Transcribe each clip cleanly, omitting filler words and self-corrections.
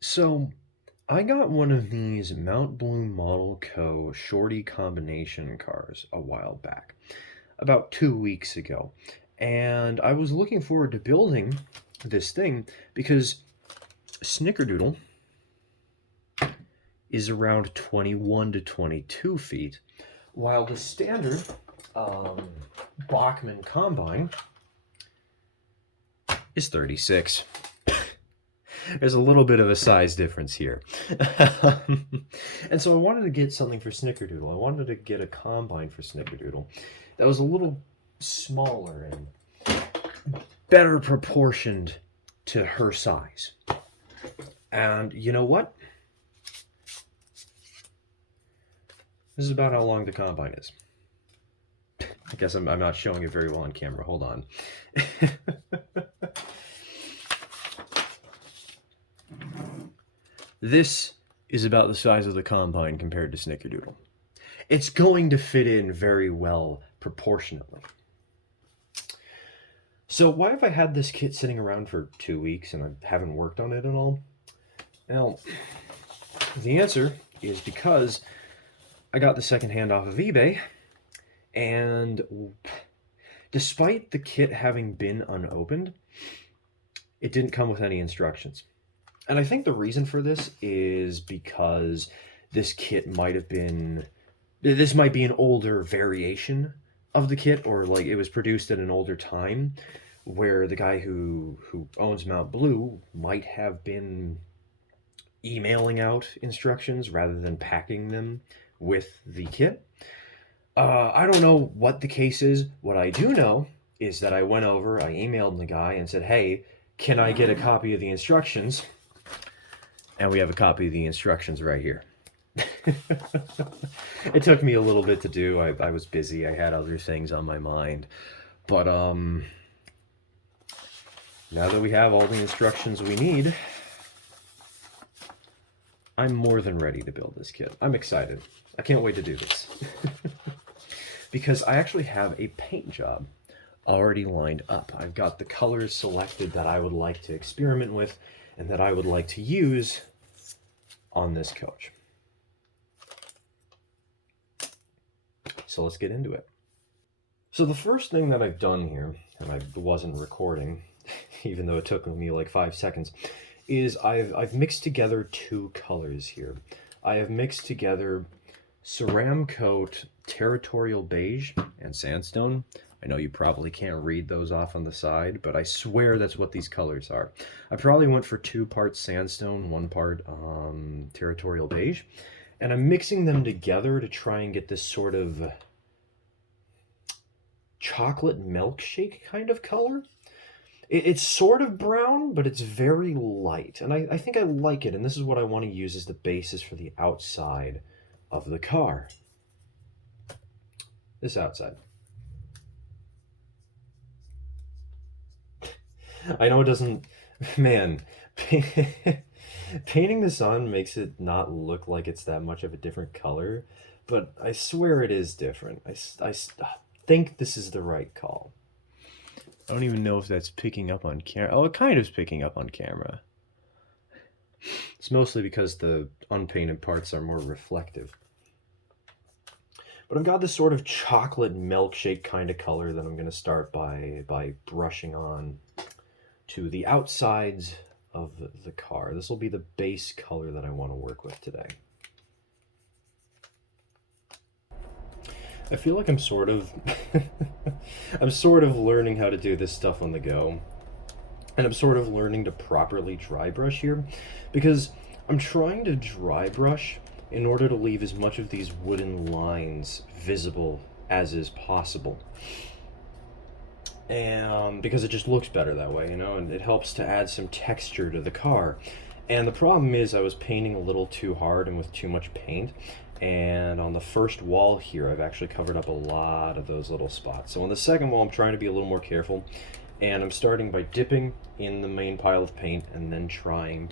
So I got one of these Mount Bloom Model Co. Shorty combination cars a while back, about 2 weeks ago. And I was looking forward to building this thing because Snickerdoodle is around 21 to 22 feet, while the standard um, Bachmann Combine is 36. There's a little bit of a size difference here. And so I wanted to get something for Snickerdoodle. I wanted to get a combine for Snickerdoodle that was a little smaller and better proportioned to her size. And you know what? This is about how long the combine is. I guess I'm not showing it very well on camera. Hold on. This is about the size of the combine compared to Snickerdoodle. It's going to fit in very well proportionately. So why have I had this kit sitting around for 2 weeks and I haven't worked on it at all? Well, the answer is because I got the second hand off of eBay, and despite the kit having been unopened, it didn't come with any instructions. And I think the reason for this is because this kit might have been, this might be an older variation of the kit, or like it was produced at an older time where the guy who owns Mount Blue might have been emailing out instructions rather than packing them with the kit. I don't know what the case is. What I do know is that I went over, I emailed the guy and said, hey, can I get a copy of the instructions? And we have a copy of the instructions right here. It took me a little bit to do. I was busy. I had other things on my mind. But now that we have all the instructions we need, I'm more than ready to build this kit. I'm excited. I can't wait to do this. Because I actually have a paint job already lined up. I've got the colors selected that I would like to experiment with and that I would like to use on this coach. So let's get into it. So the first thing that I've done here, and I wasn't recording, even though it took me like 5 seconds, is I've mixed together two colors here. I have mixed together Ceramcoat Territorial Beige and Sandstone. I know you probably can't read those off on the side, but I swear that's what these colors are. I probably went for 2 parts Sandstone, 1 part Territorial Beige, and I'm mixing them together to try and get this sort of chocolate milkshake kind of color. It's sort of brown, but it's very light, and I think I like it, and this is what I want to use as the basis for the outside of the car. This outside. I know it doesn't, man, painting this on makes it not look like it's that much of a different color, but I swear it is different. I think this is the right call. I don't even know if that's picking up on camera. Oh, it kind of is picking up on camera. It's mostly because the unpainted parts are more reflective. But I've got this sort of chocolate milkshake kind of color that I'm going to start by brushing on to the outsides of the car. This will be the base color that I want to work with today. I feel like I'm sort of I'm sort of learning how to do this stuff on the go. And I'm sort of learning to properly dry brush here because I'm trying to dry brush in order to leave as much of these wooden lines visible as is possible. And because it just looks better that way, you know, and it helps to add some texture to the car. And the problem is I was painting a little too hard and with too much paint, and on the first wall here I've actually covered up a lot of those little spots. So on the second wall I'm trying to be a little more careful, and I'm starting by dipping in the main pile of paint and then trying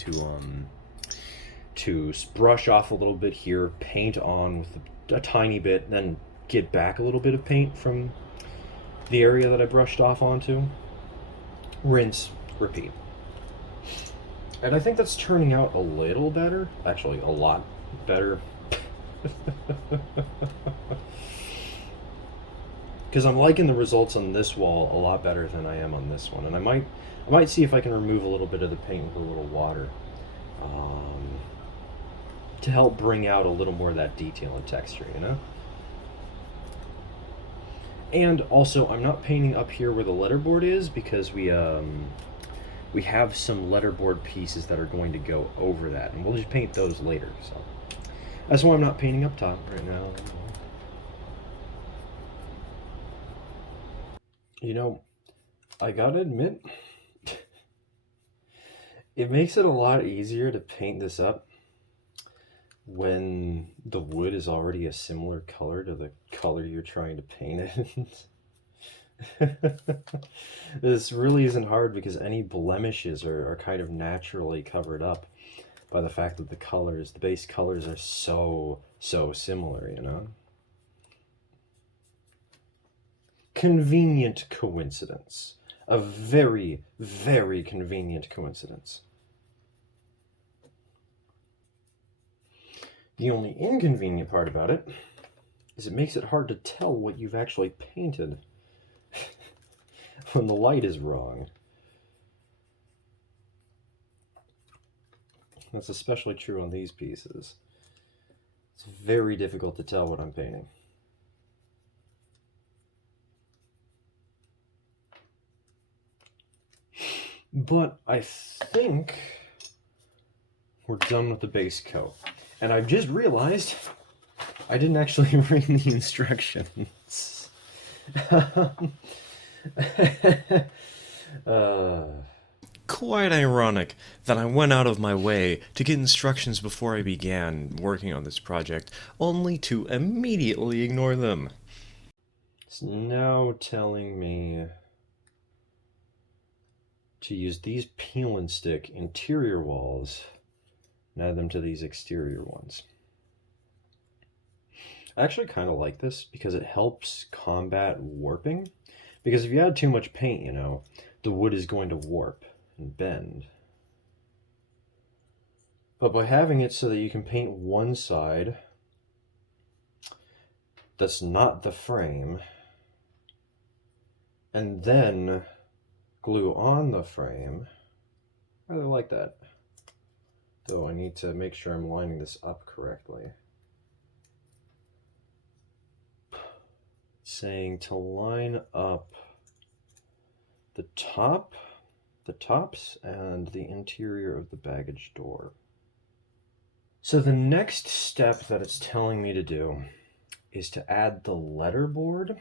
to brush off a little bit here, paint on with a tiny bit, then get back a little bit of paint from the area that I brushed off onto. Rinse, repeat. And I think that's turning out a little better. Actually, a lot better. Because I'm liking the results on this wall a lot better than I am on this one. And I might see if I can remove a little bit of the paint with a little water. Um, to help bring out a little more of that detail and texture, you know? And also, I'm not painting up here where the letterboard is because we have some letterboard pieces that are going to go over that, and we'll just paint those later. So that's why I'm not painting up top right now. You know, I gotta admit, it makes it a lot easier to paint this up when the wood is already a similar color to the color you're trying to paint it. This really isn't hard because any blemishes are kind of naturally covered up by the fact that the base colors are so similar, you know? Convenient coincidence. A very convenient coincidence. The only inconvenient part about it is it makes it hard to tell what you've actually painted when the light is wrong. That's especially true on these pieces. It's very difficult to tell what I'm painting. But I think we're done with the base coat. And I've just realized I didn't actually read the instructions. Quite ironic that I went out of my way to get instructions before I began working on this project, only to immediately ignore them. It's now telling me to use these peel and stick interior walls and add them to these exterior ones. I actually kind of like this because it helps combat warping. Because if you add too much paint, you know, the wood is going to warp and bend. But by having it so that you can paint one side that's not the frame, and then glue on the frame, I really like that. Though I need to make sure I'm lining this up correctly. It's saying to line up the tops, and the interior of the baggage door. So the next step that it's telling me to do is to add the letterboard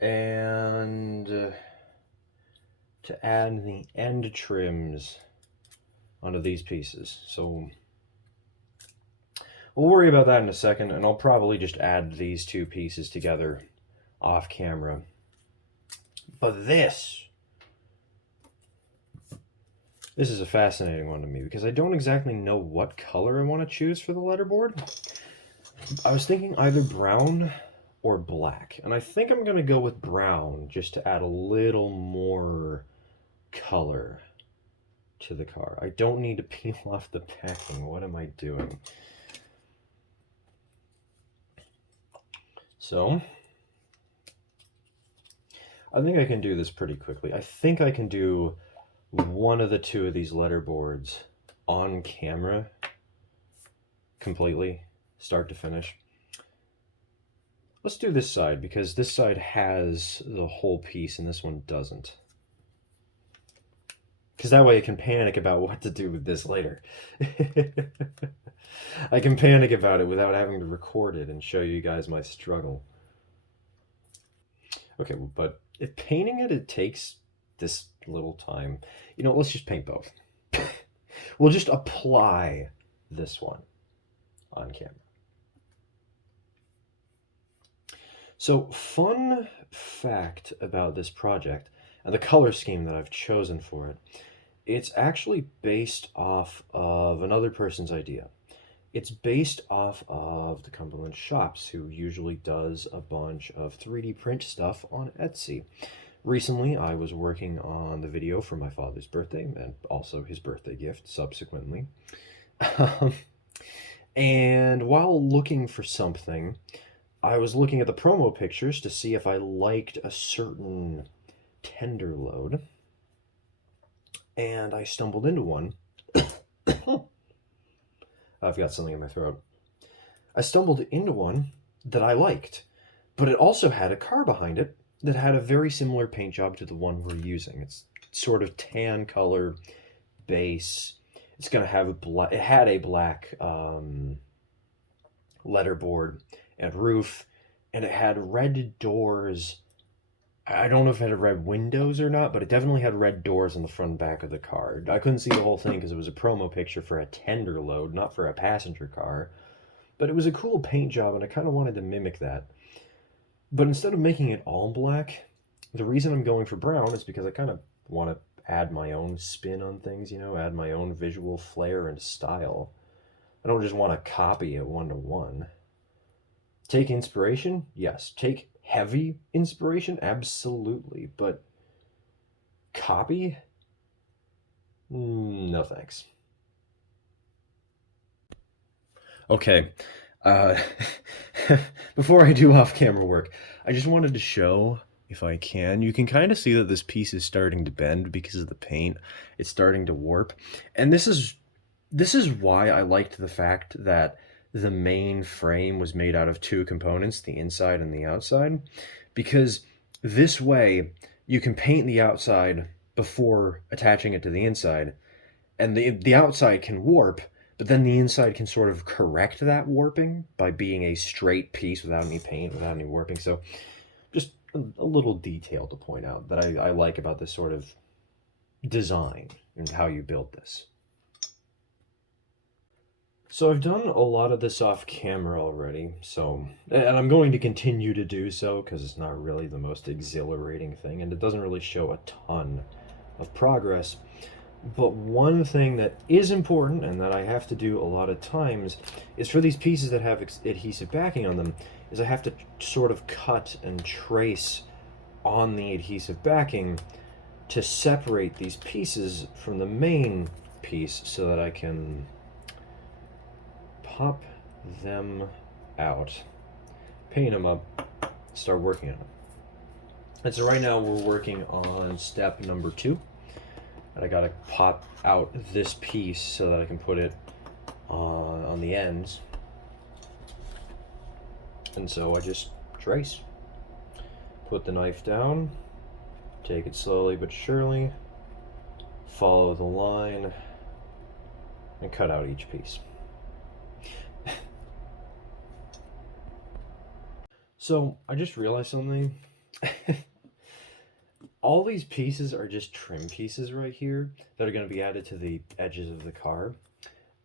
and to add the end trims onto these pieces. So we'll worry about that in a second, and I'll probably just add these two pieces together off camera. But this is a fascinating one to me because I don't exactly know what color I want to choose for the letterboard. I was thinking either brown or black, and I think I'm going to go with brown just to add a little more color to the car. I don't need to peel off the packing. What am I doing? So, I think I can do this pretty quickly. I think I can do one of the two of these letterboards on camera completely, start to finish. Let's do this side because this side has the whole piece and this one doesn't. Because that way I can panic about what to do with this later. I can panic about it without having to record it and show you guys my struggle. Okay, but if painting it takes this little time, you know, let's just paint both. We'll just apply this one on camera. So, fun fact about this project and the color scheme that I've chosen for it, it's actually based off of another person's idea. It's based off of the Cumberland Shops, who usually does a bunch of 3D print stuff on Etsy. Recently, I was working on the video for my father's birthday and also his birthday gift subsequently. Um, and while looking for something, I was looking at the promo pictures to see if I liked a certain tender load, and I stumbled into one. I've got something in my throat. I stumbled into one that I liked, but it also had a car behind it that had a very similar paint job to the one we're using. It's sort of tan color base. It's gonna have it had a black letterboard and roof, and it had red doors. I don't know if it had red windows or not, but it definitely had red doors on the front and back of the car. I couldn't see the whole thing because it was a promo picture for a tender load, not for a passenger car. But it was a cool paint job, and I kind of wanted to mimic that. But instead of making it all black, the reason I'm going for brown is because I kind of want to add my own spin on things, add my own visual flair and style. I don't just want to copy it one to one. Take inspiration? Yes. Take heavy inspiration? Absolutely. But copy? No thanks. Okay. Uh, before I do off-camera work, I just wanted to show, if I can, you can kind of see that this piece is starting to bend because of the paint. It's starting to warp. And this is why I liked the fact that the main frame was made out of two components, the inside and the outside, because this way you can paint the outside before attaching it to the inside, and the outside can warp, but then the inside can sort of correct that warping by being a straight piece without any paint, without any warping. So just a little detail to point out that I like about this sort of design and how you build this. So I've done a lot of this off camera already, and I'm going to continue to do so because it's not really the most exhilarating thing, and it doesn't really show a ton of progress. But one thing that is important and that I have to do a lot of times is for these pieces that have adhesive backing on them, is I have to sort of cut and trace on the adhesive backing to separate these pieces from the main piece so that I can pop them out, paint them up, start working on them. And so right now we're working on step number 2. And I gotta pop out this piece so that I can put it on the ends. And so I just trace. Put the knife down, take it slowly but surely, follow the line, and cut out each piece. So I just realized something. All these pieces are just trim pieces right here that are going to be added to the edges of the car.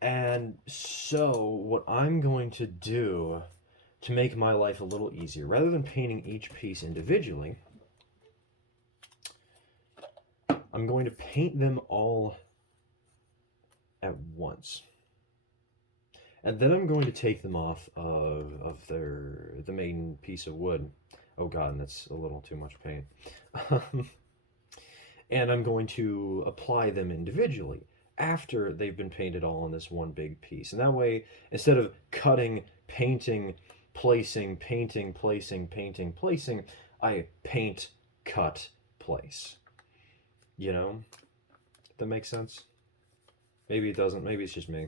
And so what I'm going to do to make my life a little easier, rather than painting each piece individually, I'm going to paint them all at once. And then I'm going to take them off of the main piece of wood. Oh god, and that's a little too much paint. And I'm going to apply them individually after they've been painted all on this one big piece. And that way, instead of cutting, painting, placing, painting, placing, painting, placing, I paint, cut, place. You know? That makes sense? Maybe it doesn't. Maybe it's just me.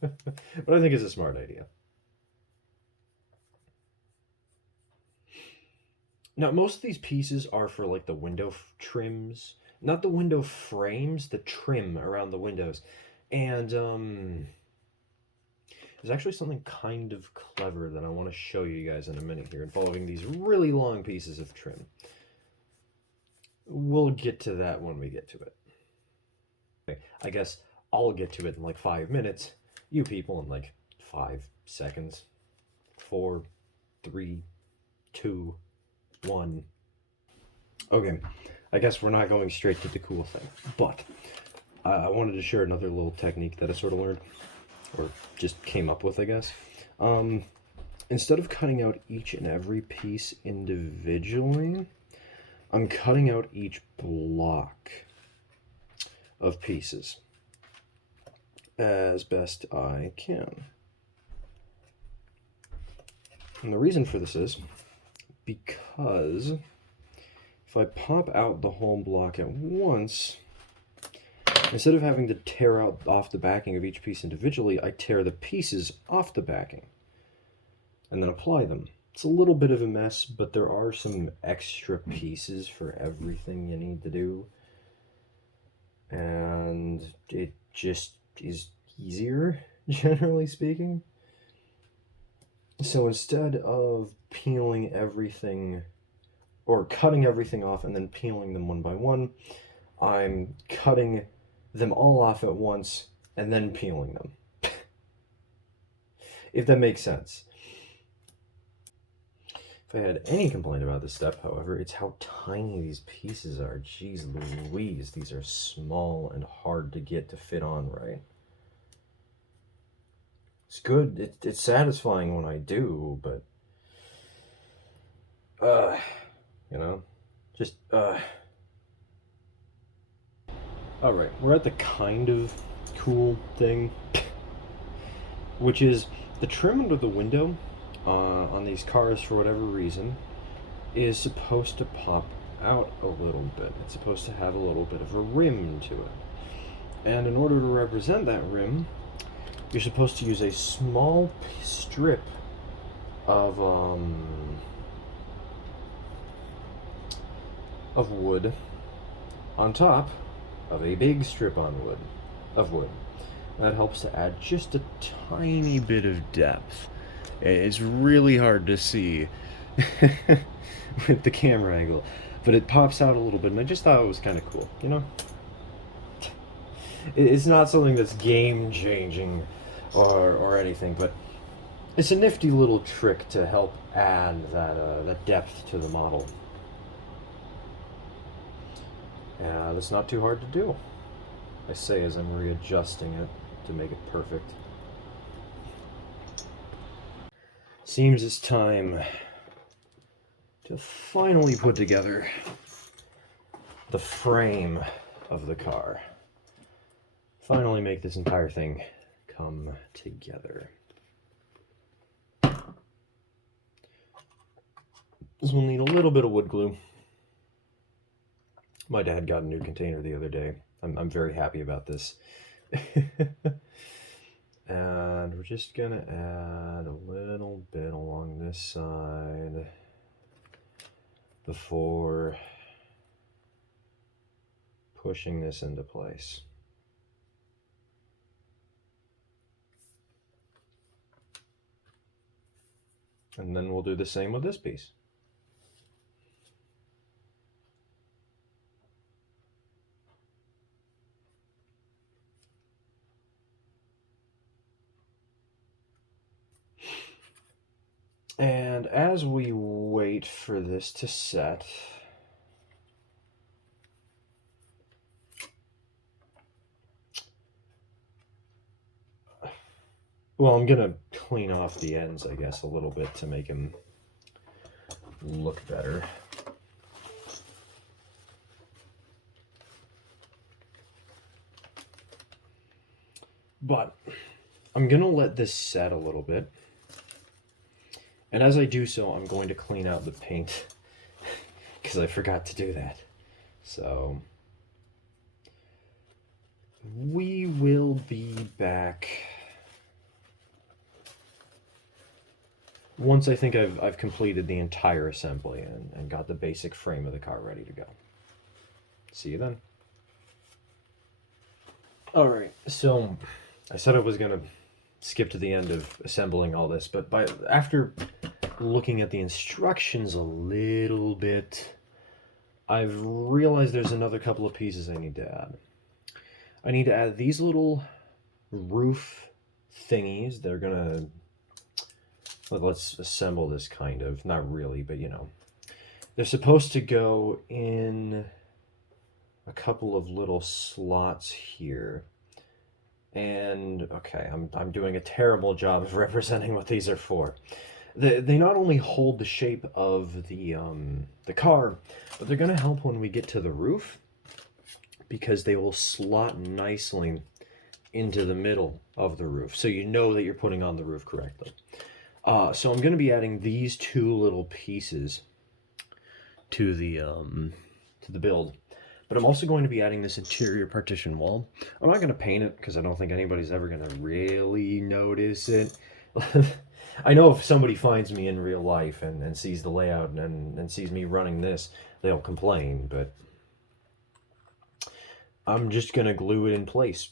But I think it's a smart idea. Now, most of these pieces are for like the window trims, not the window frames, the trim around the windows. And there's actually something kind of clever that I want to show you guys in a minute here involving these really long pieces of trim. We'll get to that when we get to it. Okay, I guess I'll get to it in like 5 minutes. You people in like 5 seconds. 4, 3, 2, 1. Okay, I guess we're not going straight to the cool thing, but I wanted to share another little technique that I sort of learned, or just came up with, I guess. Instead of cutting out each and every piece individually, I'm cutting out each block of pieces as best I can. And the reason for this is because if I pop out the whole block at once, instead of having to tear out off the backing of each piece individually, I tear the pieces off the backing and then apply them. It's a little bit of a mess, but there are some extra pieces for everything you need to do. And it just is easier, generally speaking. So instead of peeling everything or cutting everything off and then peeling them one by one, I'm cutting them all off at once and then peeling them. If that makes sense. If I had any complaint about this step, however, it's how tiny these pieces are. Jeez Louise, these are small and hard to get to fit on right. It's good, it's satisfying when I do, but you know, just Alright, we're at the kind of cool thing, which is the trim under the window on these cars, for whatever reason, is supposed to pop out a little bit. It's supposed to have a little bit of a rim to it. And in order to represent that rim, you're supposed to use a small strip of wood on top of a big strip of wood. That helps to add just a tiny bit of depth. It's really hard to see with the camera angle, but it pops out a little bit, and I just thought it was kind of cool, you know? It's not something that's game-changing or anything, but it's a nifty little trick to help add that depth to the model. That's not too hard to do, I say as I'm readjusting it to make it perfect. Seems it's time to finally put together the frame of the car. Finally make this entire thing come together. This will need a little bit of wood glue. My dad got a new container the other day. I'm very happy about this. And we're just gonna add a little bit along this side before pushing this into place. And then we'll do the same with this piece. And as we wait for this to set, well, I'm gonna clean off the ends, I guess, a little bit to make him look better. But I'm gonna let this set a little bit. And as I do so, I'm going to clean out the paint because I forgot to do that. So we will be back once I think I've completed the entire assembly and got the basic frame of the car ready to go. See you then. Alright, so I said I was going to skip to the end of assembling all this, but after looking at the instructions a little bit, I've realized there's another couple of pieces I need to add. I need to add these little roof thingies. They're gonna, let's assemble this kind of, not really, but you know. They're supposed to go in a couple of little slots here. And okay, I'm doing a terrible job of representing what these are for. They not only hold the shape of the car, but they're going to help when we get to the roof because they will slot nicely into the middle of the roof, so you know that you're putting on the roof correctly. So I'm going to be adding these two little pieces to the build, but I'm also going to be adding this interior partition wall. I'm not going to paint it because I don't think anybody's ever going to really notice it. I know if somebody finds me in real life and sees the layout and sees me running this, they'll complain, but I'm just going to glue it in place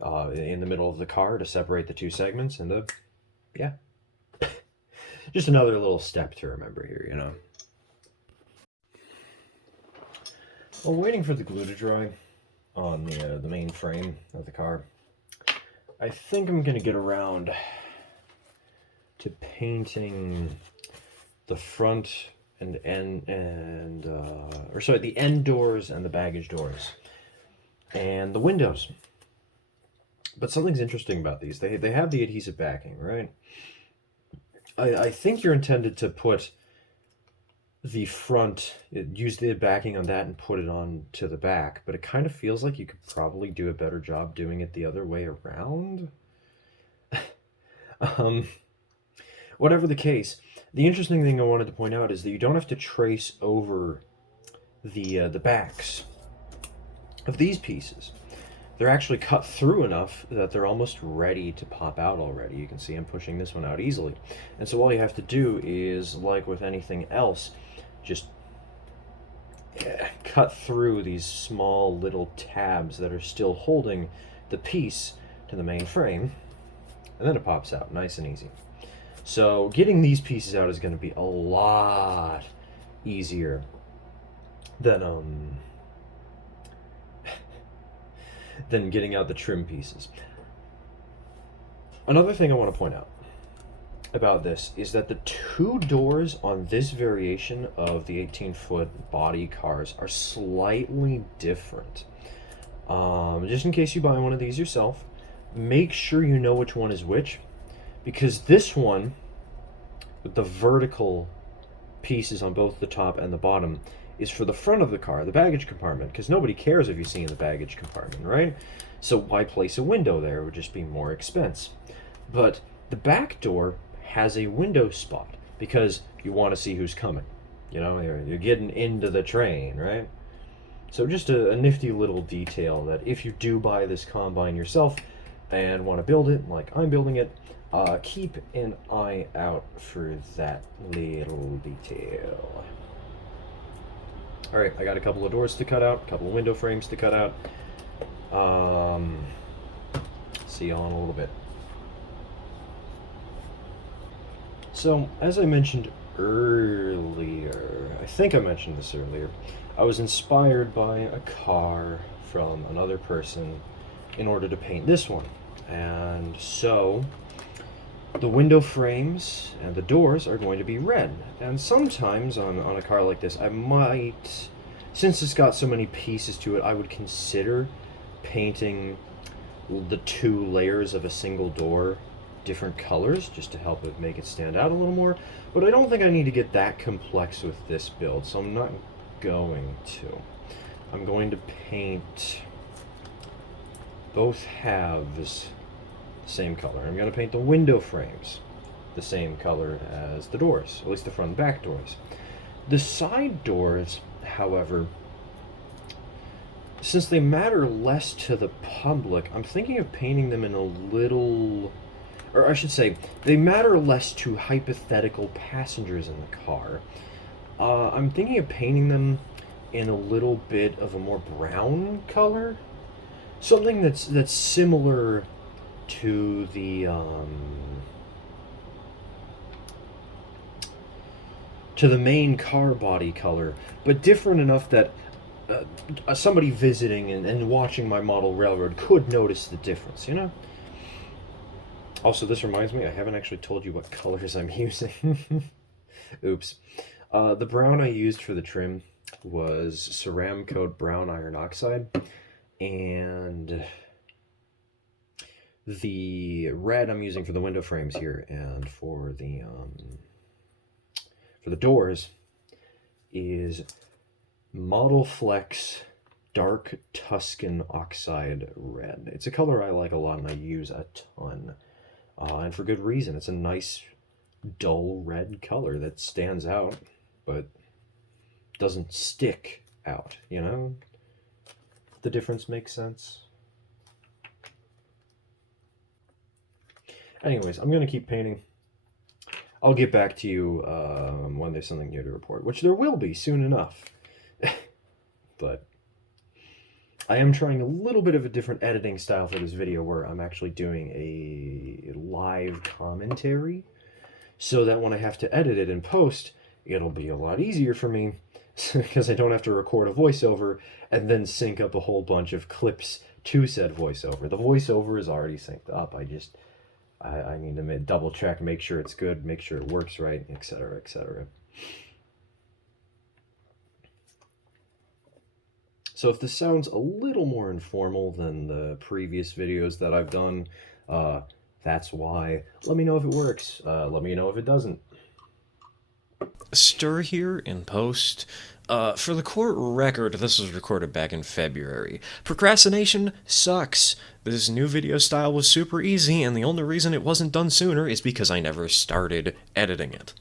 in the middle of the car to separate the two segments, and yeah, just another little step to remember here, you know. While waiting for the glue to dry on the main frame of the car, I think I'm going to get around to painting the front and the end doors and the baggage doors and the windows. But something's interesting about these. They have the adhesive backing, right? I think you're intended to put the front, use the backing on that and put it on to the back, but it kind of feels like you could probably do a better job doing it the other way around. um, Whatever the case, the interesting thing I wanted to point out is that you don't have to trace over the backs of these pieces. They're actually cut through enough that they're almost ready to pop out already. You can see I'm pushing this one out easily. And so all you have to do is, like with anything else, just cut through these small little tabs that are still holding the piece to the main frame, and then it pops out nice and easy. So getting these pieces out is going to be a lot easier than than getting out the trim pieces. Another thing I want to point out about this is that the two doors on this variation of the 18-foot body cars are slightly different. Just in case you buy one of these yourself, make sure you know which one is which, because this one with the vertical pieces on both the top and the bottom is for the front of the car, the baggage compartment, because nobody cares if you see in the baggage compartment, right? So why place a window there? It would just be more expense. But the back door has a window spot because you want to see who's coming. You know, you're getting into the train, right? So just a nifty little detail that if you do buy this combine yourself and want to build it like I'm building it, keep an eye out for that little detail. Alright, I got a couple of doors to cut out, a couple of window frames to cut out. See y'all in a little bit. So, as I mentioned earlier, I think I mentioned this earlier, I was inspired by a car from another person in order to paint this one. And so, the window frames and the doors are going to be red. And sometimes on a car like this, I might, since it's got so many pieces to it, I would consider painting the two layers of a single door different colors just to help it make it stand out a little more. But I don't think I need to get that complex with this build, so I'm not going to. I'm going to paint both halves same color. I'm going to paint the window frames the same color as the doors, at least the front and back doors. The side doors, however, since they matter less to the public, I'm thinking of painting them in a little, or I should say, they matter less to hypothetical passengers in the car. I'm thinking of painting them in a little bit of a more brown color, something that's similar to the main car body color, but different enough that somebody visiting and watching my model railroad could notice the difference, you know? Also, this reminds me, I haven't actually told you what colors I'm using. Oops. The brown I used for the trim was Ceramcoat Brown Iron Oxide, and The red I'm using for the window frames here and for the doors is Model Flex Dark Tuscan Oxide Red. It's a color I like a lot and I use a ton. And for good reason. It's a nice, dull red color that stands out, but doesn't stick out, you know? The difference makes sense. Anyways, I'm going to keep painting. I'll get back to you when there's something new to report, which there will be soon enough. But I am trying a little bit of a different editing style for this video where I'm actually doing a live commentary so that when I have to edit it in post, it'll be a lot easier for me because I don't have to record a voiceover and then sync up a whole bunch of clips to said voiceover. The voiceover is already synced up. I need to double check, make sure it's good, make sure it works right, etc., etc. So if this sounds a little more informal than the previous videos that I've done, that's why. Let me know if it works. Let me know if it doesn't. Stir here in post. For the court record, this was recorded back in February. Procrastination sucks. This new video style was super easy, and the only reason it wasn't done sooner is because I never started editing it.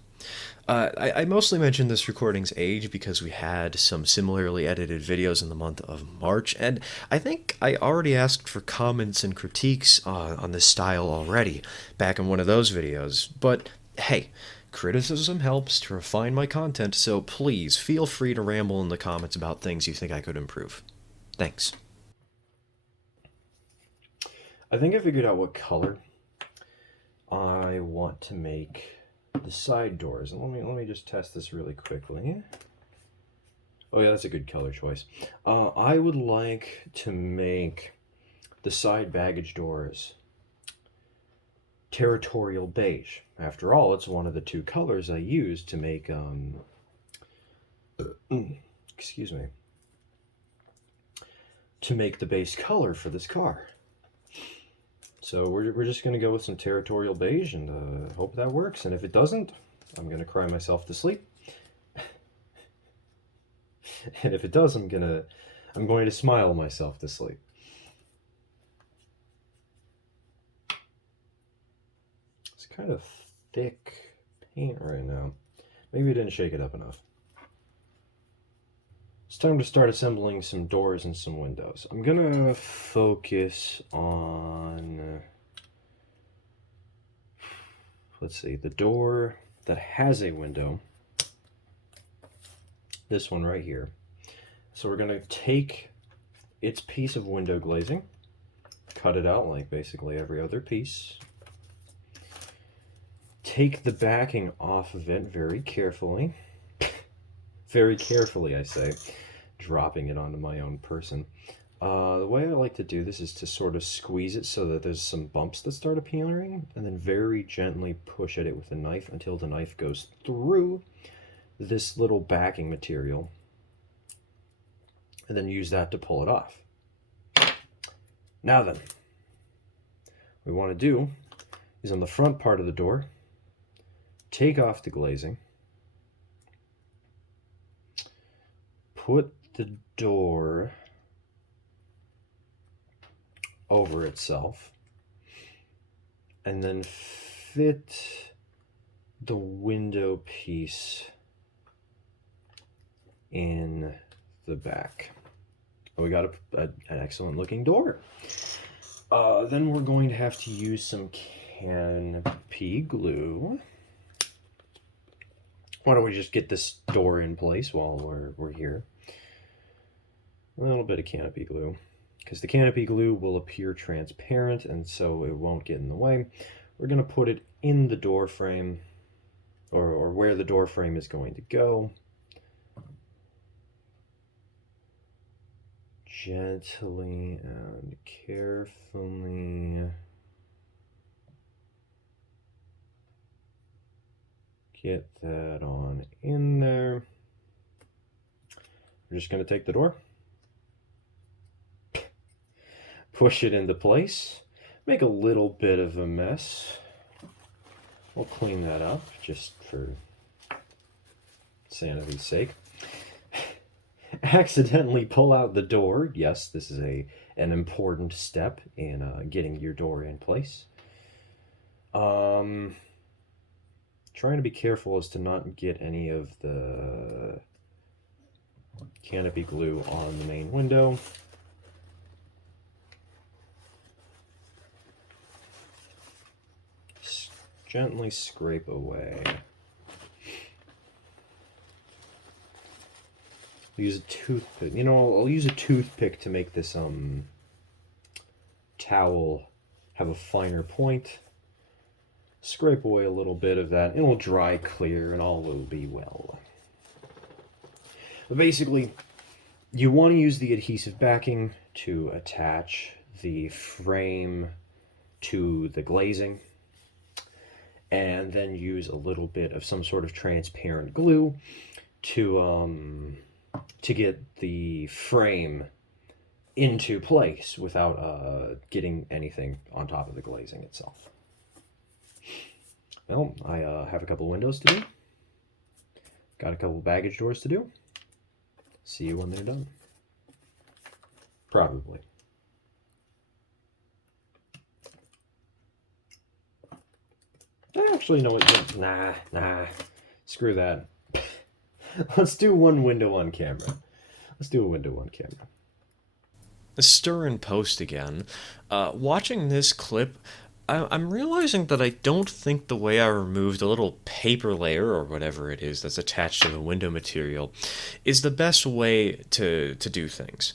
I mostly mentioned this recording's age because we had some similarly edited videos in the month of March, and I think I already asked for comments and critiques on this style already, back in one of those videos, but hey, criticism helps to refine my content, so please feel free to ramble in the comments about things you think I could improve. Thanks. I think I figured out what color I want to make the side doors. And let me just test this really quickly. Oh yeah, that's a good color choice. I would like to make the side baggage doors territorial beige. After all, it's one of the two colors I used to make excuse me, to make the base color for this car. So we're just going to go with some territorial beige and hope that works. And if it doesn't, I'm going to cry myself to sleep. And if it does, I'm going to smile myself to sleep. It's kind of thick paint right now. Maybe I didn't shake it up enough. It's time to start assembling some doors and some windows. I'm gonna focus on, let's see, the door that has a window. This one right here. So we're gonna take its piece of window glazing, cut it out like basically every other piece. Take the backing off of it very carefully. Very carefully, I say, dropping it onto my own person. The way I like to do this is to sort of squeeze it so that there's some bumps that start appearing, and then very gently push at it with a knife until the knife goes through this little backing material, and then use that to pull it off. Now then, what we want to do is on the front part of the door, take off the glazing, put the door over itself, and then fit the window piece in the back. We got an excellent looking door. Then we're going to have to use some canopy glue. Why don't we just get this door in place while we're here? A little bit of canopy glue, because the canopy glue will appear transparent and so it won't get in the way. We're going to put it in the door frame, or where the door frame is going to go. Gently and carefully get that on in there. We're just going to take the door, push it into place, make a little bit of a mess. We'll clean that up just for sanity's sake. Accidentally pull out the door. Yes, this is an important step in getting your door in place. Trying to be careful as to not get any of the canopy glue on the main window. Gently scrape away. Use a toothpick. You know, I'll use a toothpick to make this towel have a finer point. Scrape away a little bit of that. It will dry clear and all will be well. But basically, you want to use the adhesive backing to attach the frame to the glazing, and then use a little bit of some sort of transparent glue to get the frame into place without getting anything on top of the glazing itself. Well, I have a couple windows to do. Got a couple baggage doors to do. See you when they're done. Probably. Actually, no, nah. Screw that. Let's do one window on camera. Let's do a window on camera. Stir and post again. Watching this clip, I'm realizing that I don't think the way I removed a little paper layer or whatever it is that's attached to the window material is the best way to do things.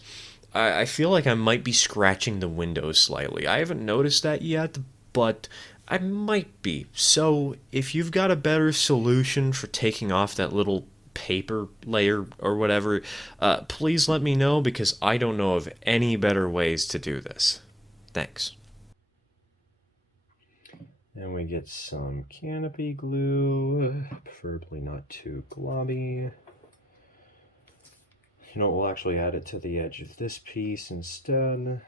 I feel like I might be scratching the windows slightly. I haven't noticed that yet, but I might be. So if you've got a better solution for taking off that little paper layer or whatever, please let me know, because I don't know of any better ways to do this. Thanks. And we get some canopy glue, preferably not too globby. You know, we'll actually add it to the edge of this piece instead.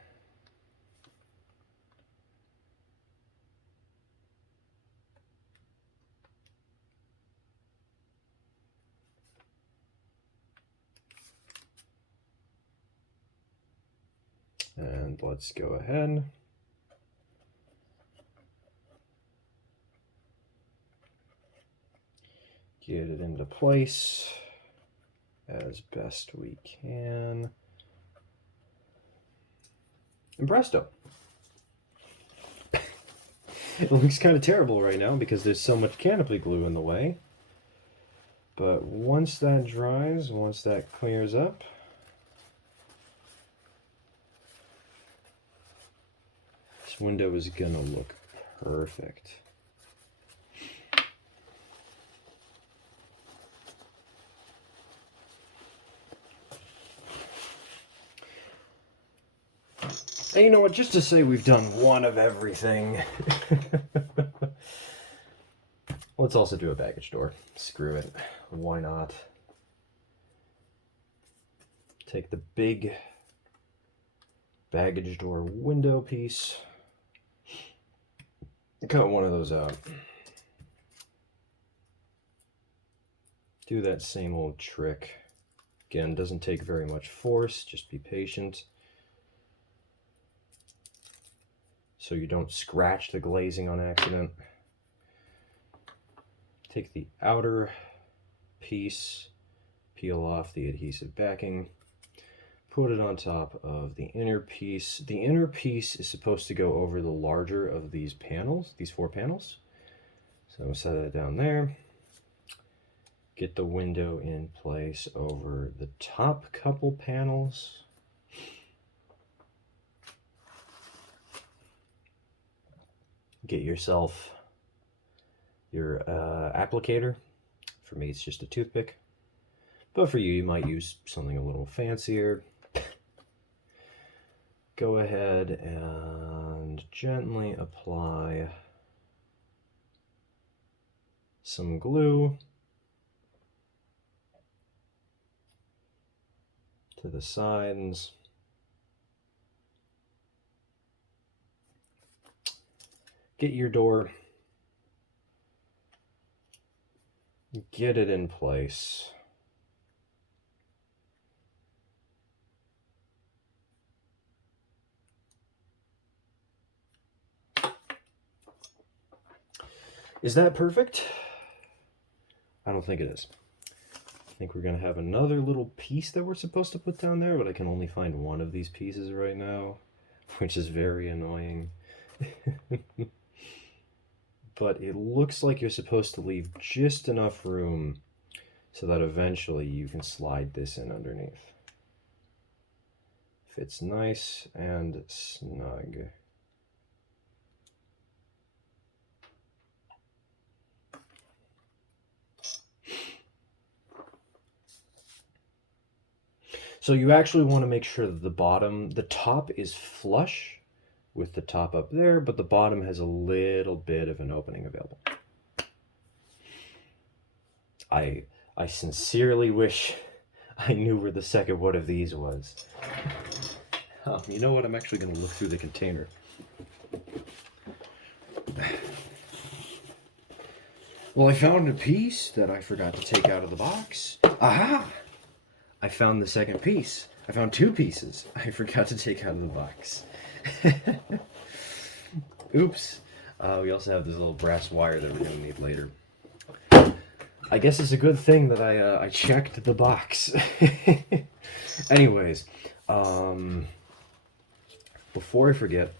And let's go ahead. Get it into place as best we can. And presto. It looks kind of terrible right now because there's so much canopy glue in the way. But once that dries, once that clears up, this window is gonna look perfect. And you know what, just to say we've done one of everything, let's also do a baggage door. Screw it, why not? Take the big baggage door window piece, cut one of those out. Do that same old trick. Again, doesn't take very much force, just be patient, so you don't scratch the glazing on accident. Take the outer piece, peel off the adhesive backing, put it on top of the inner piece. The inner piece is supposed to go over the larger of these panels, these 4 panels. So set that down there. Get the window in place over the top couple panels. Get yourself your applicator. For me, it's just a toothpick. But for you, you might use something a little fancier. Go ahead and gently apply some glue to the sides. get your door, get it in place. Is that perfect? I don't think it is. I think we're gonna have another little piece that we're supposed to put down there, but I can only find one of these pieces right now, which is very annoying. But it looks like you're supposed to leave just enough room so that eventually you can slide this in underneath. Fits nice and snug. So you actually want to make sure that the top is flush with the top up there, but the bottom has a little bit of an opening available. I sincerely wish I knew where the second one of these was. You know what? I'm actually going to look through the container. Well, I found a piece that I forgot to take out of the box. Aha! I found the second piece. I found two pieces I forgot to take out of the box. Oops. We also have this little brass wire that we're going to need later. I guess it's a good thing that I checked the box. Anyways, before I forget,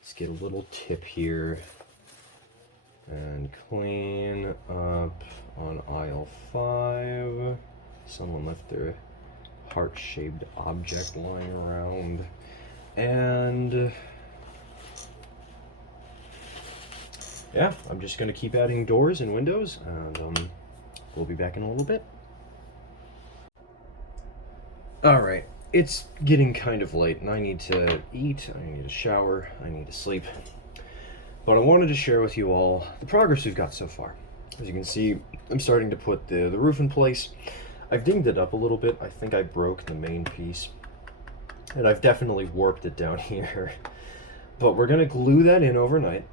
let's get a little tip here and clean up on aisle 5. Someone left their heart-shaped object lying around. And yeah, I'm just going to keep adding doors and windows, and we'll be back in a little bit. Alright, it's getting kind of late, and I need to eat, I need a shower, I need to sleep. But I wanted to share with you all the progress we've got so far. As you can see, I'm starting to put the roof in place. I've dinged it up a little bit. I think I broke the main piece, and I've definitely warped it down here. But we're going to glue that in overnight.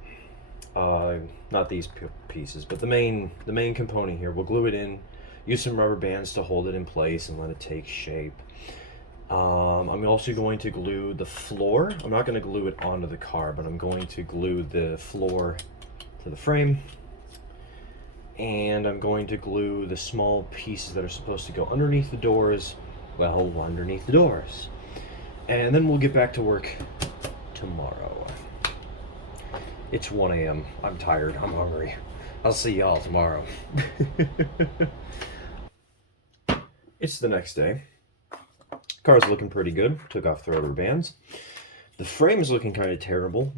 Not these pieces, but the main component here. We'll glue it in, use some rubber bands to hold it in place and let it take shape. I'm also going to glue the floor. I'm not going to glue it onto the car, but I'm going to glue the floor to the frame. And I'm going to glue the small pieces that are supposed to go underneath the doors, well, underneath the doors. And then we'll get back to work tomorrow. It's 1 a.m. I'm tired. I'm hungry. I'll see y'all tomorrow. It's the next day. Car's looking pretty good. Took off the rubber bands. The frame is looking kind of terrible.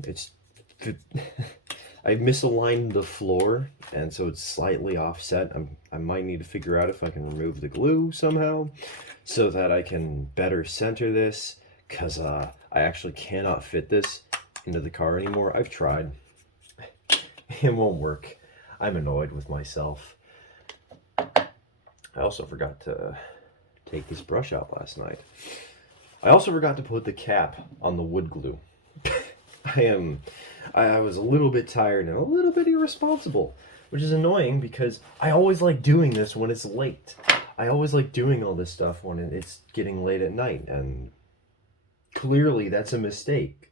I misaligned the floor, and so it's slightly offset. I might need to figure out if I can remove the glue somehow so that I can better center this, because I actually cannot fit this into the car anymore. I've tried. It won't work. I'm annoyed with myself. I also forgot to take this brush out last night. I also forgot to put the cap on the wood glue. I was a little bit tired and a little bit irresponsible, which is annoying because I always like doing this when it's late. I always like doing all this stuff when it's getting late at night, and clearly that's a mistake.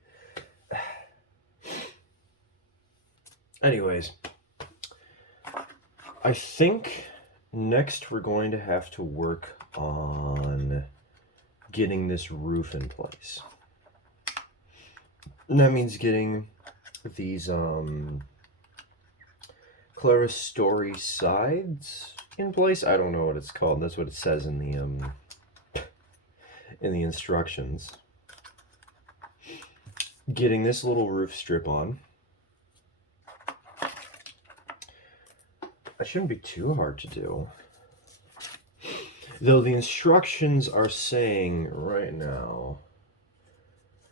Anyways, I think next we're going to have to work on getting this roof in place. And that means getting these clerestory sides in place. I don't know what it's called. That's what it says in the instructions. Getting this little roof strip on. That shouldn't be too hard to do. Though the instructions are saying right now,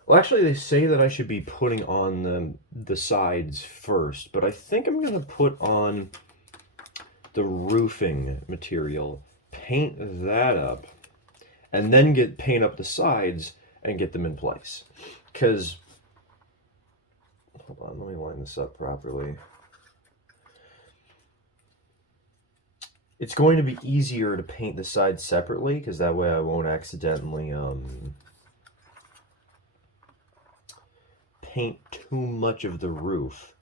well, actually, they say that I should be putting on the sides first, but I think I'm going to put on the roofing material, paint that up, and then paint up the sides and get them in place. Because, hold on, let me line this up properly. It's going to be easier to paint the sides separately, because that way I won't accidentally paint too much of the roof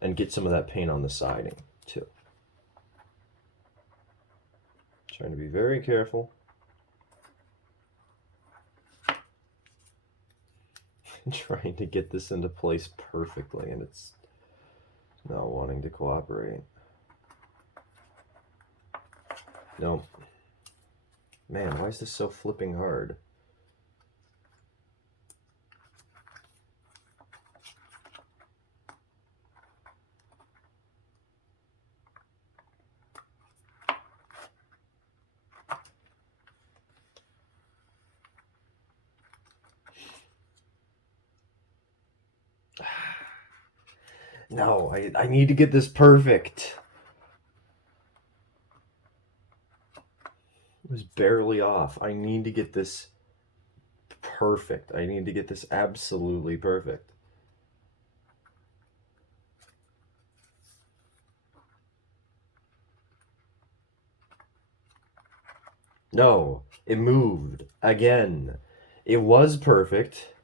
and get some of that paint on the siding too. Trying to be very careful. Trying to get this into place perfectly, and it's not wanting to cooperate. No. Man, why is this so flipping hard? No, I need to get this perfect. It was barely off. I need to get this perfect. I need to get this absolutely perfect. No, it moved again. It was perfect.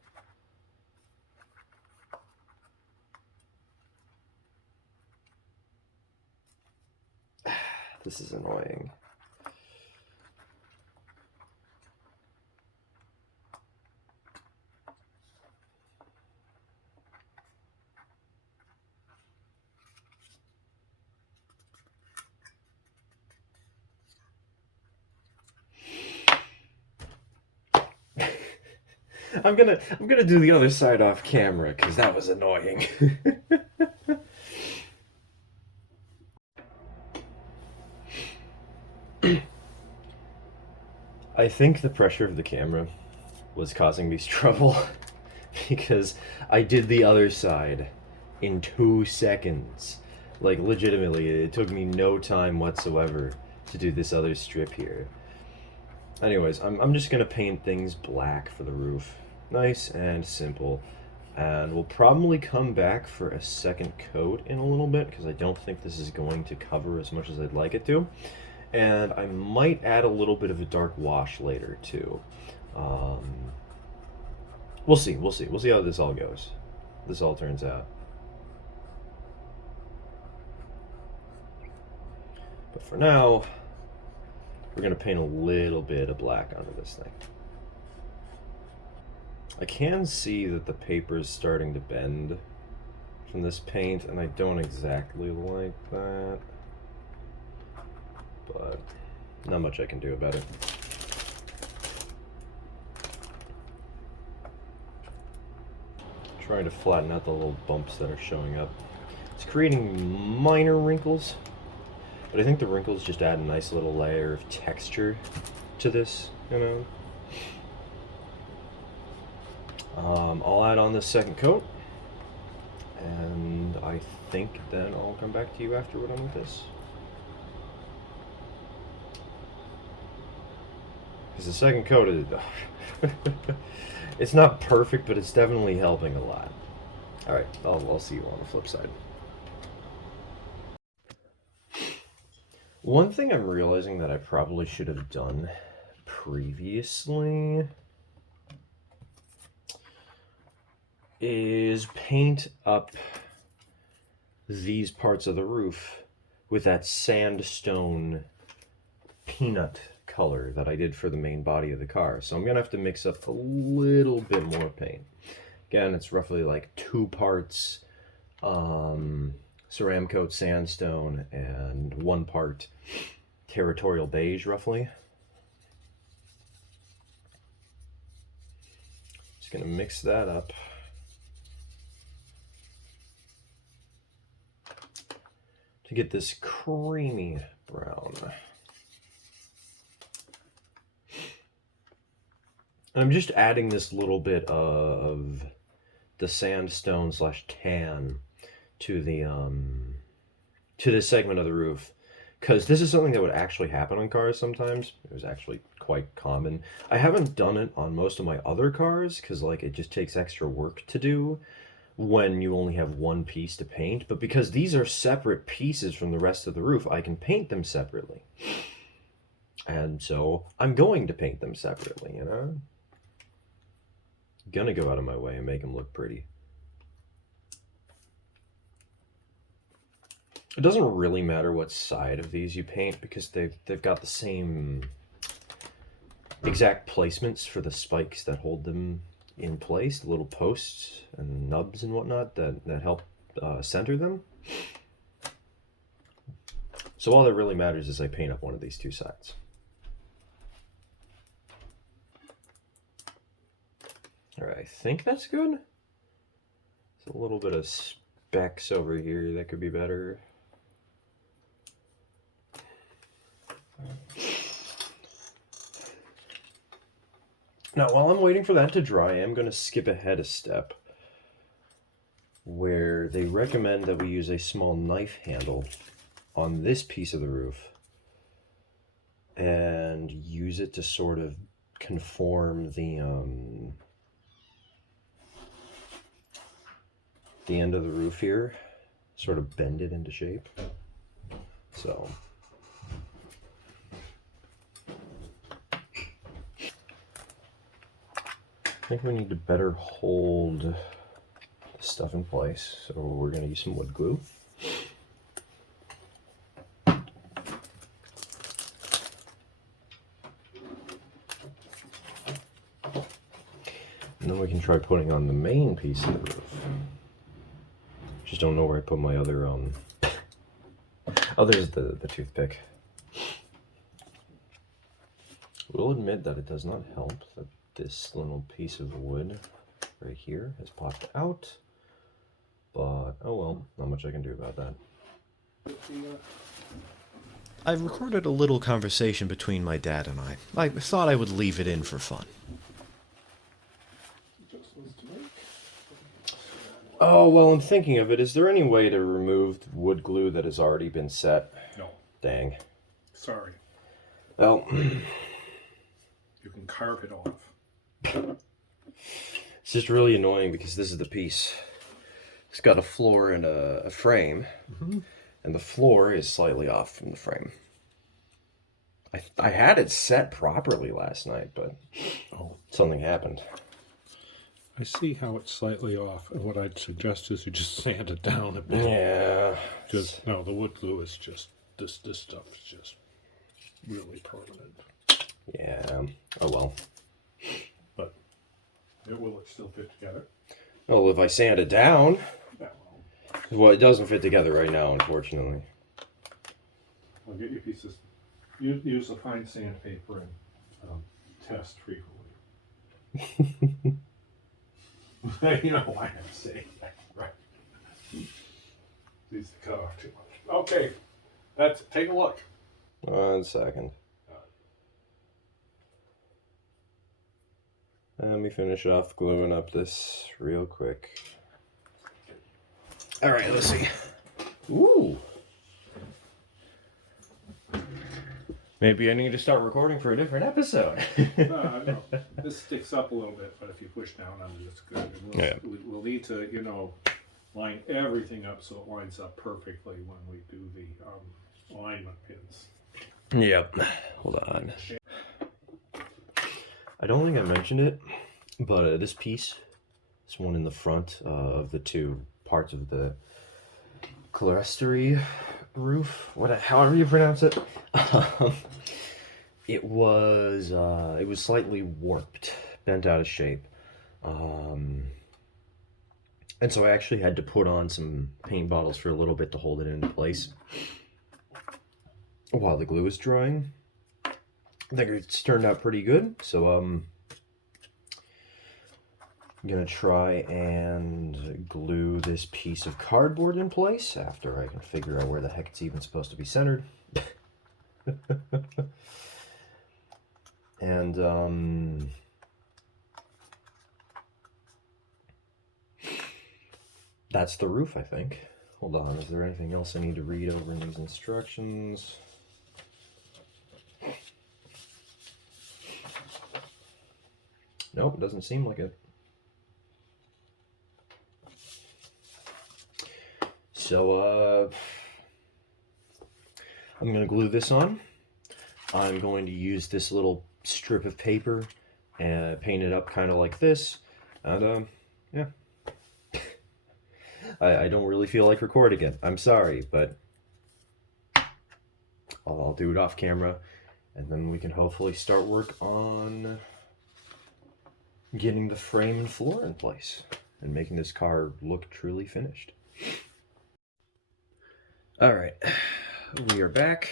This is annoying. I'm gonna do the other side off camera because that was annoying. I think the pressure of the camera was causing me trouble because I did the other side in 2 seconds. Like, legitimately, it took me no time whatsoever to do this other strip here. Anyways, I'm just gonna paint things black for the roof. Nice and simple. And we'll probably come back for a second coat in a little bit because I don't think this is going to cover as much as I'd like it to. And I might add a little bit of a dark wash later too. We'll see how this all goes. This all turns out. But for now, we're gonna paint a little bit of black onto this thing. I can see that the paper is starting to bend from this paint, and I don't exactly like that. But not much I can do about it. Trying to flatten out the little bumps that are showing up. It's creating minor wrinkles, but I think the wrinkles just add a nice little layer of texture to this, you know. I'll add on this second coat, and I think then I'll come back to you after we're done with this. Because the second coat is... it's not perfect, but it's definitely helping a lot. Alright, I'll see you on the flip side. One thing I'm realizing that I probably should have done previously is paint up these parts of the roof with that sandstone peanut color that I did for the main body of the car. So I'm gonna have to mix up a little bit more paint. Again, it's roughly like 2 parts Ceramcoat sandstone and 1 part Territorial beige, roughly. Just gonna mix that up. To get this creamy brown. And I'm just adding this little bit of the sandstone / tan to this segment of the roof, because this is something that would actually happen on cars sometimes. It was actually quite common. I haven't done it on most of my other cars because like it just takes extra work to do, when you only have one piece to paint, but because these are separate pieces from the rest of the roof, I can paint them separately. And so I'm going to paint them separately, you know? Gonna go out of my way and make them look pretty. It doesn't really matter what side of these you paint because they've got the same exact placements for the spikes that hold them in place, the little posts and nubs and whatnot that help center them. So all that really matters is I paint up one of these two sides. All right, I think that's good. There's a little bit of specks over here that could be better. Now, while I'm waiting for that to dry, I'm going to skip ahead a step where they recommend that we use a small knife handle on this piece of the roof and use it to sort of conform the end of the roof here, sort of bend it into shape. So I think we need to better hold the stuff in place, so we're going to use some wood glue. And then we can try putting on the main piece of the roof. Just don't know where I put my other, oh, there's the toothpick. We'll admit that it does not help that this little piece of wood right here has popped out, but oh well, not much I can do about that. I recorded a little conversation between my dad and I. I thought I would leave it in for fun. Oh, well, I'm thinking of it. Is there any way to remove the wood glue that has already been set? No. Dang. Sorry. Well, You can carve it off. it's just really annoying because this is the piece. It's got a floor and a frame, and the floor is slightly off from the frame. I had it set properly last night, but something happened. I see how it's slightly off, and what I'd suggest is you just sand it down a bit. Yeah. No, the wood glue is just this stuff is just really permanent. Yeah. Oh well. But will it still fit together? Well, if I sand it down, Yeah, well, it doesn't fit together right now, unfortunately. I'll get you pieces. Use a fine sandpaper and test frequently. You know why I'm saying that, right? Needs to cut off too much. Okay, take a look. 1 second. Let me finish off gluing up this real quick. All right, let's see. Ooh. Maybe I need to start recording for a different episode. No. This sticks up a little bit, but if you push down on it, it's good. And we'll need to, line everything up so it lines up perfectly when we do the alignment pins. Yep. Hold on. I don't think I mentioned it, but this piece, this one in the front of the two parts of the clerestory roof, however you pronounce it, it was slightly warped, bent out of shape, and so I actually had to put on some paint bottles for a little bit to hold it into place while the glue was drying. I think it's turned out pretty good, so I'm gonna try and glue this piece of cardboard in place after I can figure out where the heck it's even supposed to be centered. And that's the roof, I think. Hold on, is there anything else I need to read over in these instructions? Nope, it doesn't seem like it. So, I'm going to glue this on. I'm going to use this little strip of paper and paint it up kind of like this. And, yeah. I don't really feel like recording it. I'm sorry, but I'll do it off camera, and then we can hopefully start work on getting the frame and floor in place and making this car look truly finished. All right, we are back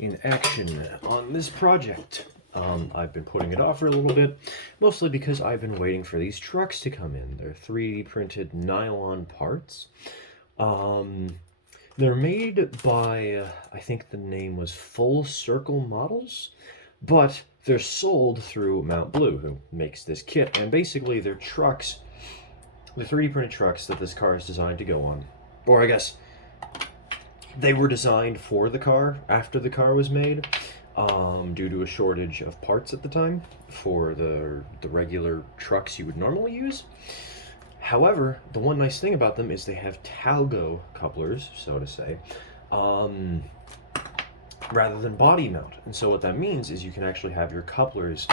in action on this project. I've been putting it off for a little bit, mostly because I've been waiting for these trucks to come in. They're 3D printed nylon parts. They're made by, I think the name was Full Circle Models, but they're sold through Mount Blue, who makes this kit. And basically, they're trucks, the 3D printed trucks that this car is designed to go on. Or I guess they were designed for the car after the car was made, due to a shortage of parts at the time for the regular trucks you would normally use. However, the one nice thing about them is they have talgo couplers, so to say, rather than body mount. And so what that means is you can actually have your couplers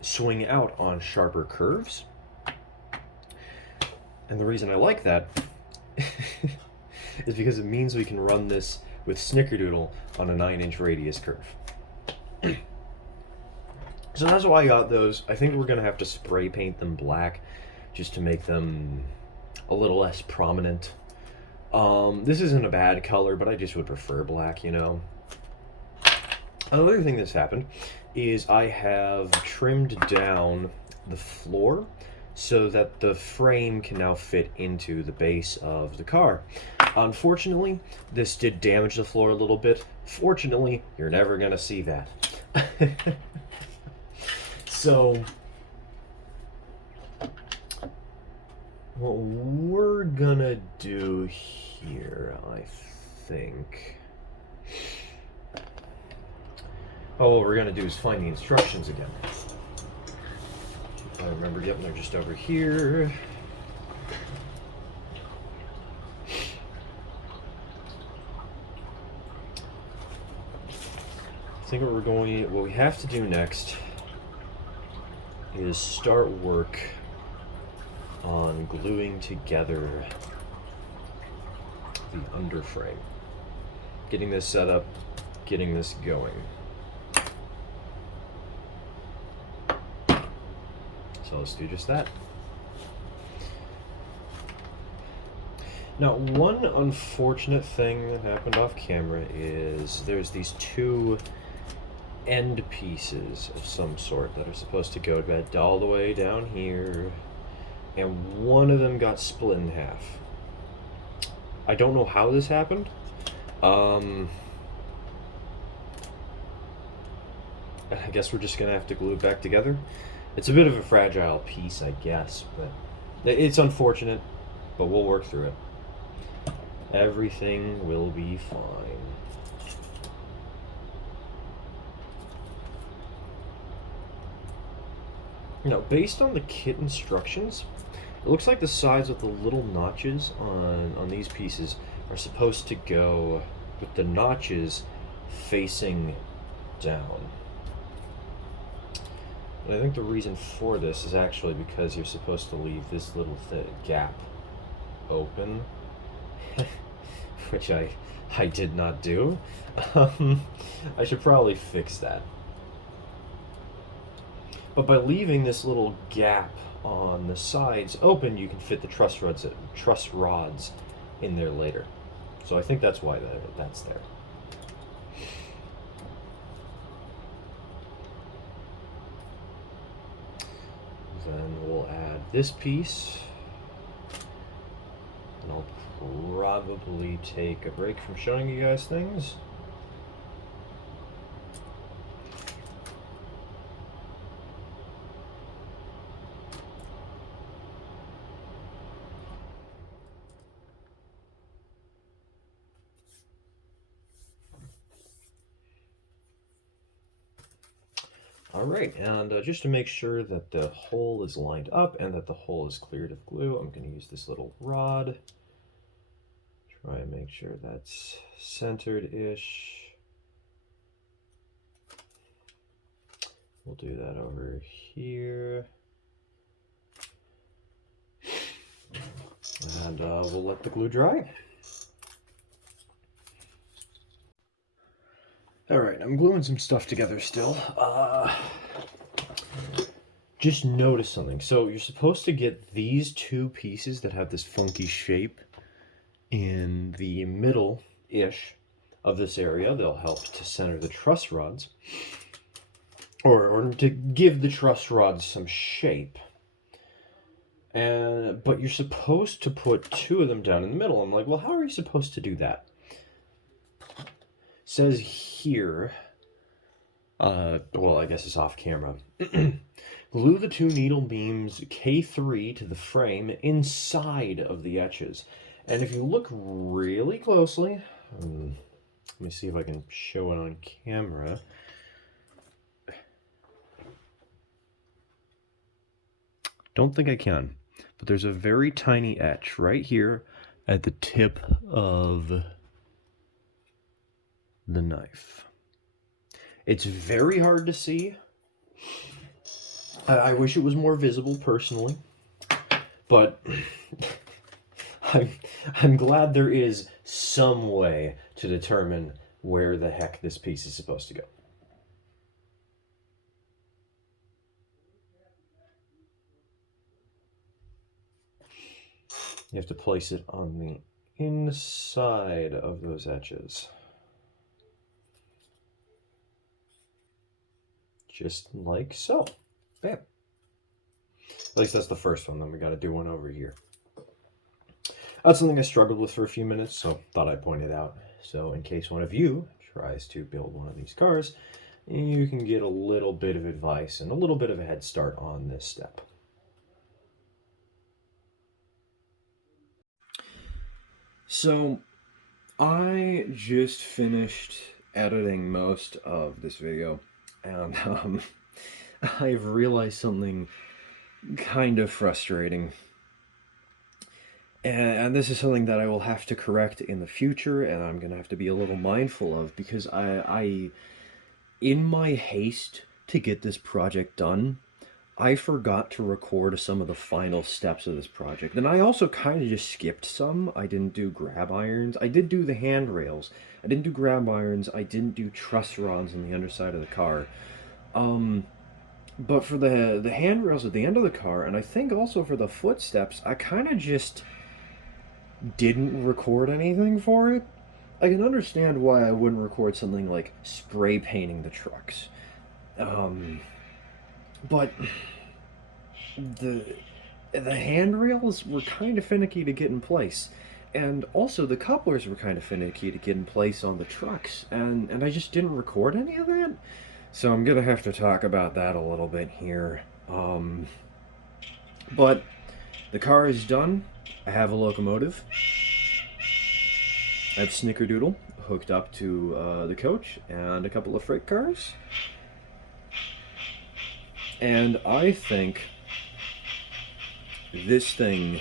swing out on sharper curves. And the reason I like that is because it means we can run this with Snickerdoodle on a 9-inch radius curve. So that's why I got those. I think we're going to have to spray paint them black just to make them a little less prominent. This isn't a bad color, but I just would prefer black, you know. Another thing that's happened is I have trimmed down the floor so that the frame can now fit into the base of the car. Unfortunately, this did damage the floor a little bit. Fortunately, you're never going to see that. So, what we're gonna do here, I think... Oh, what we're gonna do is find the instructions again. I remember, yep, they're just over here. I think what we have to do next is start work on gluing together the underframe. Getting this set up, getting this going. So let's do just that. Now, one unfortunate thing that happened off camera is there's these two end pieces of some sort that are supposed to go all the way down here, and one of them got split in half. I don't know how this happened. I guess we're just gonna have to glue it back together. It's a bit of a fragile piece, I guess, but it's unfortunate, but we'll work through it. Everything will be fine. Now, based on the kit instructions, it looks like the sides with the little notches on these pieces are supposed to go with the notches facing down. And I think the reason for this is actually because you're supposed to leave this little gap open, which I did not do. I should probably fix that. But by leaving this little gap on the sides open, you can fit the truss rods in there later. So I think that's why that's there. Then we'll add this piece. And I'll probably take a break from showing you guys things. All right, and just to make sure that the hole is lined up and that the hole is cleared of glue, I'm going to use this little rod. Try and make sure that's centered-ish. We'll do that over here. And we'll let the glue dry. All right, I'm gluing some stuff together still. Just notice something. So you're supposed to get these two pieces that have this funky shape in the middle-ish of this area. They'll help to center the truss rods, or to give the truss rods some shape. But you're supposed to put two of them down in the middle. I'm like, well, how are you supposed to do that? It says here, well, I guess it's off camera. Glue the two needle beams K3 to the frame inside of the etches. And if you look really closely, let me see if I can show it on camera. Don't think I can, but there's a very tiny etch right here at the tip of the knife. It's very hard to see. I wish it was more visible personally, but I'm glad there is some way to determine where the heck this piece is supposed to go. You have to place it on the inside of those edges. Just like so. Bam. At least that's the first one, then we gotta do one over here. That's something I struggled with for a few minutes, so thought I'd point it out. So in case one of you tries to build one of these cars, you can get a little bit of advice and a little bit of a head start on this step. So I just finished editing most of this video, and I've realized something kind of frustrating. And this is something that I will have to correct in the future, and I'm going to have to be a little mindful of, because I in my haste to get this project done, I forgot to record some of the final steps of this project. And I also kind of just skipped some. I didn't do grab irons. I did do the handrails. I didn't do grab irons. I didn't do truss rods on the underside of the car. But for the handrails at the end of the car, and I think also for the footsteps, I kind of just didn't record anything for it. I can understand why I wouldn't record something like spray painting the trucks. But the handrails were kind of finicky to get in place. And also the couplers were kind of finicky to get in place on the trucks. And I just didn't record any of that. So I'm going to have to talk about that a little bit here. But the car is done. I have a locomotive. I have Snickerdoodle hooked up to the coach and a couple of freight cars. And I think this thing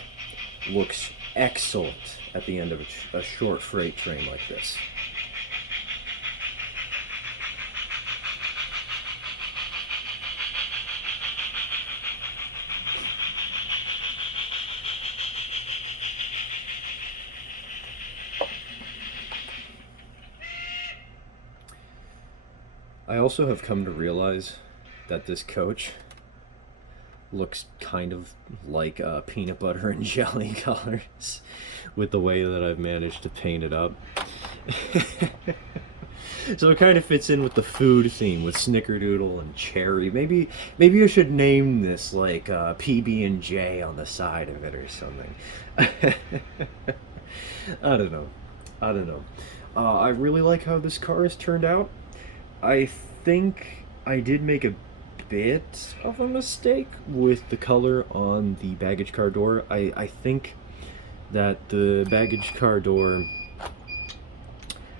looks excellent at the end of a short freight train like this. I also have come to realize that this coach looks kind of like peanut butter and jelly colors with the way that I've managed to paint it up. So it kind of fits in with the food theme with Snickerdoodle and cherry. Maybe I should name this like PB&J on the side of it or something. I don't know. I really like how this car has turned out. I think I did make a bit of a mistake with the color on the baggage car door. I think that the baggage car door,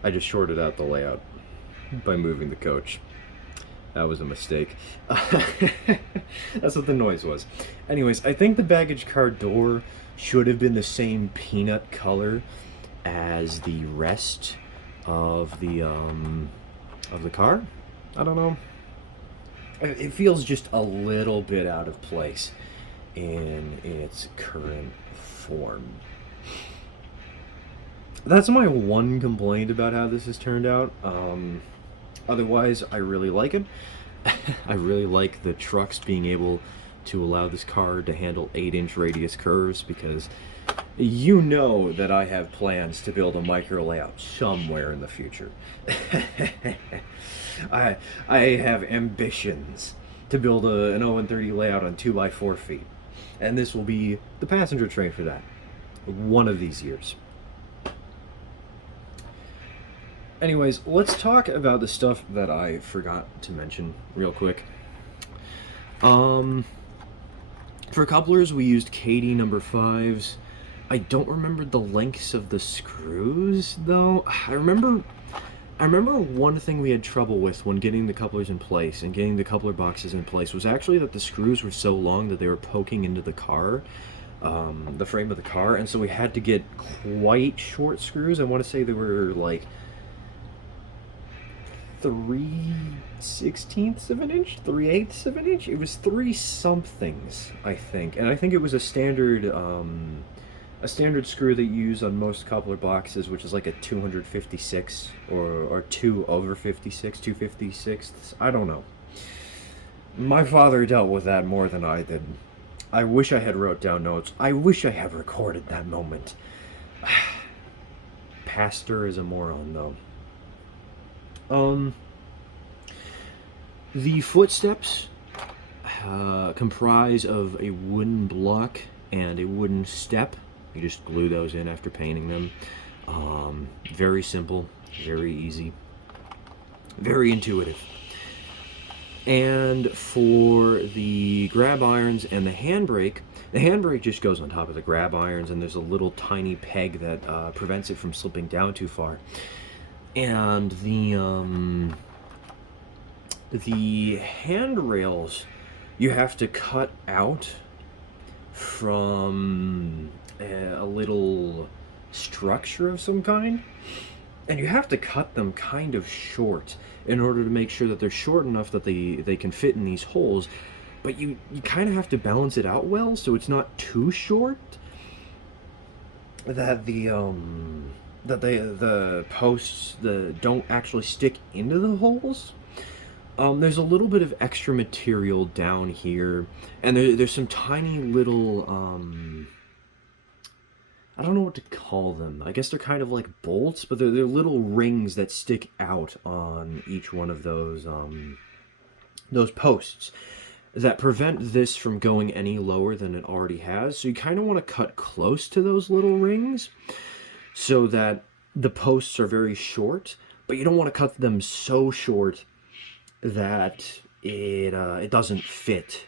I just shorted out the layout by moving the coach. That was a mistake. That's what the noise was. Anyways, I think the baggage car door should have been the same peanut color as the rest of the car. I don't know. It feels just a little bit out of place in its current form. That's my one complaint about how this has turned out. Otherwise, I really like it. I really like the trucks being able to allow this car to handle 8-inch radius curves, because you know that I have plans to build a micro layout somewhere in the future. I have ambitions to build an On30 layout on 2x4 feet, and this will be the passenger train for that one of these years. Anyways, let's talk about the stuff that I forgot to mention real quick. For couplers, we used KD number 5s. I don't remember the lengths of the screws, though. I remember one thing we had trouble with when getting the couplers in place and getting the coupler boxes in place was actually that the screws were so long that they were poking into the car, the frame of the car, and so we had to get quite short screws. I want to say they were like 3/16 of an inch, 3/8 of an inch. It was 3 somethings, I think, and I think it was a standard screw that you use on most coupler boxes, which is like a 256 or 2/56, 2/56. I don't know. My father dealt with that more than I did. I wish I had wrote down notes. I wish I had recorded that moment. Pastor is a moron, though. The footsteps comprise of a wooden block and a wooden step. You just glue those in after painting them. Very simple, very easy, very intuitive. And for the grab irons and the handbrake just goes on top of the grab irons, and there's a little tiny peg that prevents it from slipping down too far. And the handrails you have to cut out from a little structure of some kind, and you have to cut them kind of short in order to make sure that they're short enough that they can fit in these holes, but you kind of have to balance it out well so it's not too short that the posts don't actually stick into the holes. There's a little bit of extra material down here, and there's some tiny little, I don't know what to call them. I guess they're kind of like bolts, but they're little rings that stick out on each one of those posts that prevent this from going any lower than it already has. So you kind of want to cut close to those little rings so that the posts are very short, but you don't want to cut them so short that it doesn't fit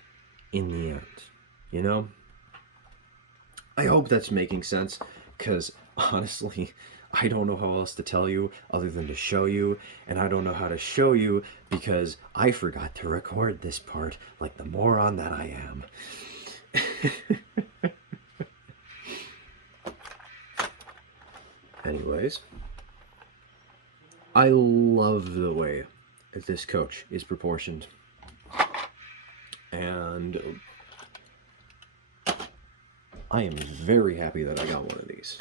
in the end, you know? I hope that's making sense, because honestly, I don't know how else to tell you other than to show you, and I don't know how to show you because I forgot to record this part like the moron that I am. Anyways, I love the way this coach is proportioned, and I am very happy that I got one of these,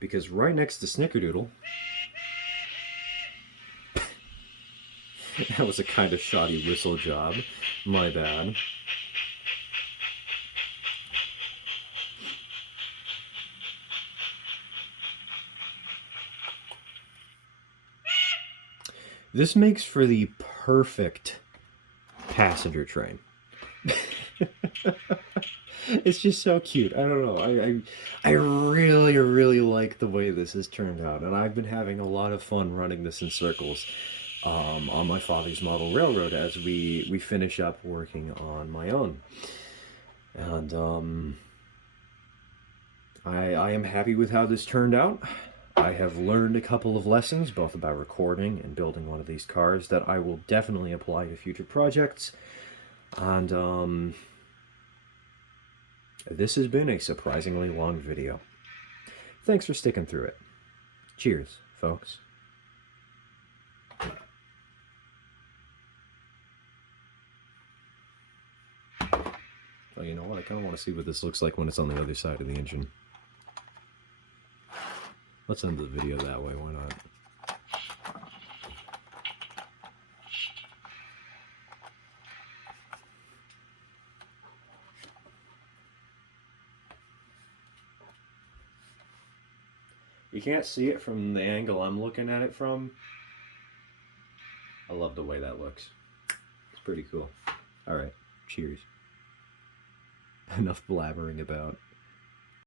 because right next to Snickerdoodle, that was a kind of shoddy whistle job, my bad. This makes for the perfect passenger train. It's just so cute. I don't know. I really, really like the way this has turned out, and I've been having a lot of fun running this in circles on my father's model railroad as we finish up working on my own. And I am happy with how this turned out. I have learned a couple of lessons, both about recording and building one of these cars, that I will definitely apply to future projects. And this has been a surprisingly long video. Thanks for sticking through it. Cheers, folks. Oh, you know what? I kind of want to see what this looks like when it's on the other side of the engine. Let's end the video that way, why not? You can't see it from the angle I'm looking at it from. I love the way that looks. It's pretty cool. Alright, cheers. Enough blabbering about